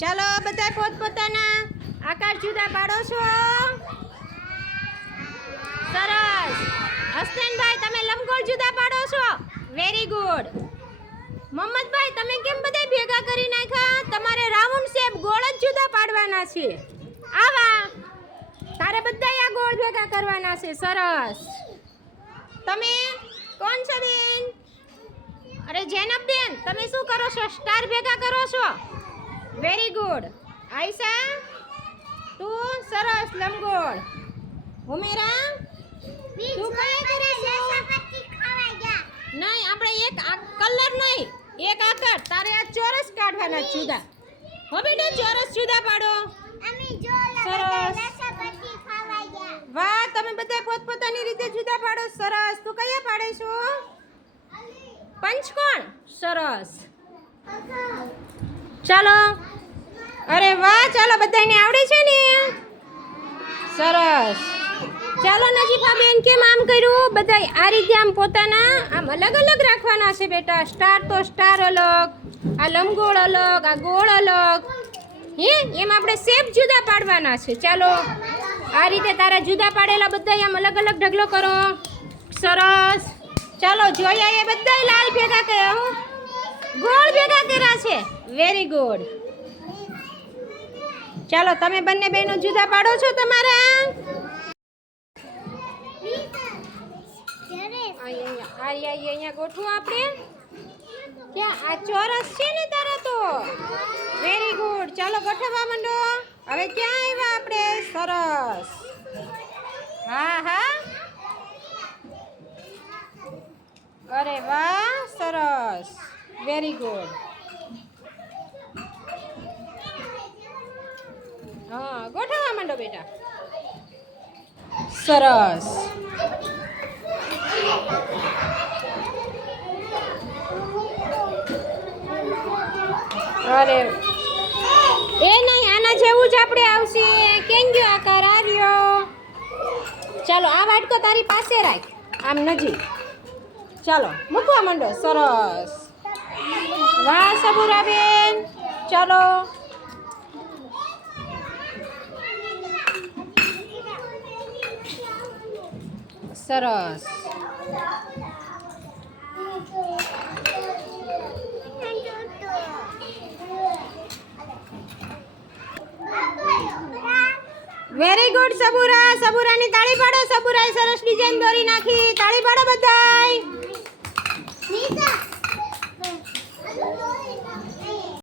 ચાલો બધા પોતપોતાના આકાર જુદા પાડો છો. સરસ. હસનભાઈ તમે લંબગોળ જુદા પાડો છો. Very good. મોહમ્મદભાઈ તમે કેમ બધા ભેગા કરી નાખ્યા? તમારે રાઉન્ડ શેપ ગોળ જ જુદા પાડવાના છે. આવા તારે બધા આ ગોળ ભેગા કરવાના છે. સરસ. તમે કોણ છો બેન? અરે જેનબબેન તમે શું કરો છો? સ્ટાર ભેગા કરો છો. Very good. આયશા તું સરસ લંબગોળ. ઉમેરા તું કઈ કરે છે? નહીં આપણે એક કલર નહીં એક આકાર. તારે આ ચોરસ કાઢવાના જુદા. હો બેટા ચોરસ જુદા પાડો. સરસ. વાહ તમે બધા પોતપોતાની રીતે જુદા પાડો. સરસ. તું કયા પાડે છો? પંચકોણ. સરસ. ચાલો. અરે વાહ ચાલો બધાને આવડે છે ને? સરસ. ચાલો નજીફાબેન કેમ આમ કર્યું? બધા આ રીતે આમ પોતાના આમ અલગ અલગ રાખવાના છે બેટા. સ્ટાર તો સ્ટાર અલગ, આ લંબગોળ અલગ, આ ગોળ અલગ. એમ આપણે શેપ જુદા પાડવાના છે. ચાલો આ રીતે તારા જુદા પાડેલા બધા આમ અલગ અલગ ઢગલો કરો. સરસ. ચાલો જોયા એ બધા લાલ ભેગા કર્યા, ગોળ ભેગા કર્યા છે. Very good. ચાલો તમે બંને બહેનો જુદા પાડો છો તમારા. અહીંયા ગોઠવું આપણે. ક્યાં આ ચોરસ છે ને તારા તો. Very good. ચાલો ગોઠવવા માંડો. હવે ક્યાં આવ્યા આપણે? સરસ. હા હા. અરે વાહ સરસ. Very good. હા ગોઠવવા માંડો બેટા. સરસ. અરે એ નહીં આના જેવું જ આપણે આવશે. કેમ ગયો આકાર આવ્યો? ચાલો આ વાટકો તારી પાસે રાખ આમ નજીક. ચાલો મૂકવા માંડો. સરસ. વાહ સબુરાબેન. ચાલો સરસ. Very good સબુરા. સબુરાની તાળી પાડો. સબુરાએ સરસ ડિઝાઇન દોરી નાખી. તાળી પાડો બધાય.